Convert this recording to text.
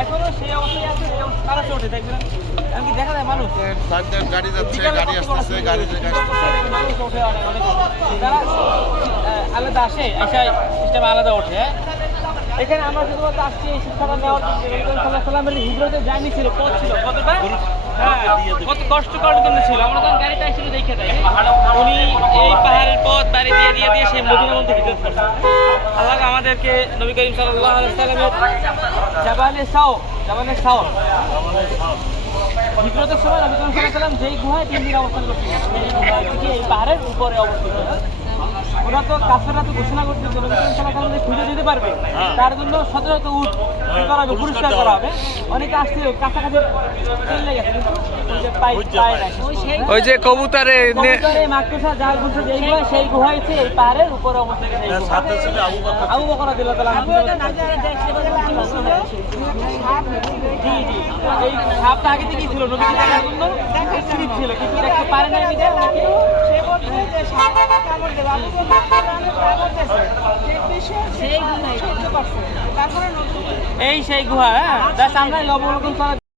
এখনো সেই অবস্থায় আছে, এই অবস্থা তারা চোটে দেখবেন, এমনকি দেখা যায় মানুষ গাড়ি যাচ্ছে, গাড়ি আসতেছে, গাড়ি থেকে আসতেছে। মানুষ ওঠে অনেক তারা আলাদা আসে, এসে সিস্টেমে আলাদা ওঠে। এখানে আমরা শুধুমাত্র আসছি এই শিক্ষাটা নেওয়ার জন্য। সাল্লামের হিজরতে জার্নি ছিল, পথ ছিল কতটা, হ্যাঁ, কত কষ্টকর কিন্তু ছিল। আমরা তখন গাড়িটা আসলে দেখে যাই, উনি এই পাহাড়ের পথ বাড়ি দিয়ে দিয়ে দিয়ে সেই মদিনার মধ্যে হিজরত করছে। আল্লাহ আমাদেরকে নবী করিম সাল্লাল্লাহু আলাইহি ওয়াসাল্লামের জাবালে সাও হিজরতের সময় নবী করিম সাল্লাল্লাহু আলাইহি ওয়াসাল্লাম যেই গুহায় 3 দিন অবস্থান করছিলেন, এই পাহাড়ের উপরে অবস্থিত। ওরা তো কাছারা তো ঘোষণা করছে যে নবী করিম সাল্লাল্লাহু আলাইহি ওয়াসাল্লাম খুঁজে দিতে পারবে, তার জন্য শত শত উট করা হবে, পুরস্কার করা হবে। অনেকে আসছিল কাছাকাছি চলে গেছে, কিন্তু পায় না। ওই যে কবুতরে মাকড়সা জাল ঘুরছে যেই গুহা, সেই গুহা হচ্ছে এই পাহাড়ের উপরে অবস্থিত। সাথে ছিল আবু বকর রাদিয়াল্লাহু তাআলা জি জি, এই সাপটা আগে থেকেই ছিল, নবীকে দেখার জন্য স্থির ছিল, কিন্তু দেখতে পারে না। আমি সে বলছে যে সাপটা কামড় দেবে, আবু বকর কামড় দিয়েছে, সেই বিষয়ে সেই গুণাই সহ্য করছে। তারপরে নতুন এই সেই গুহা, হ্যাঁ, যা সামনে লবণ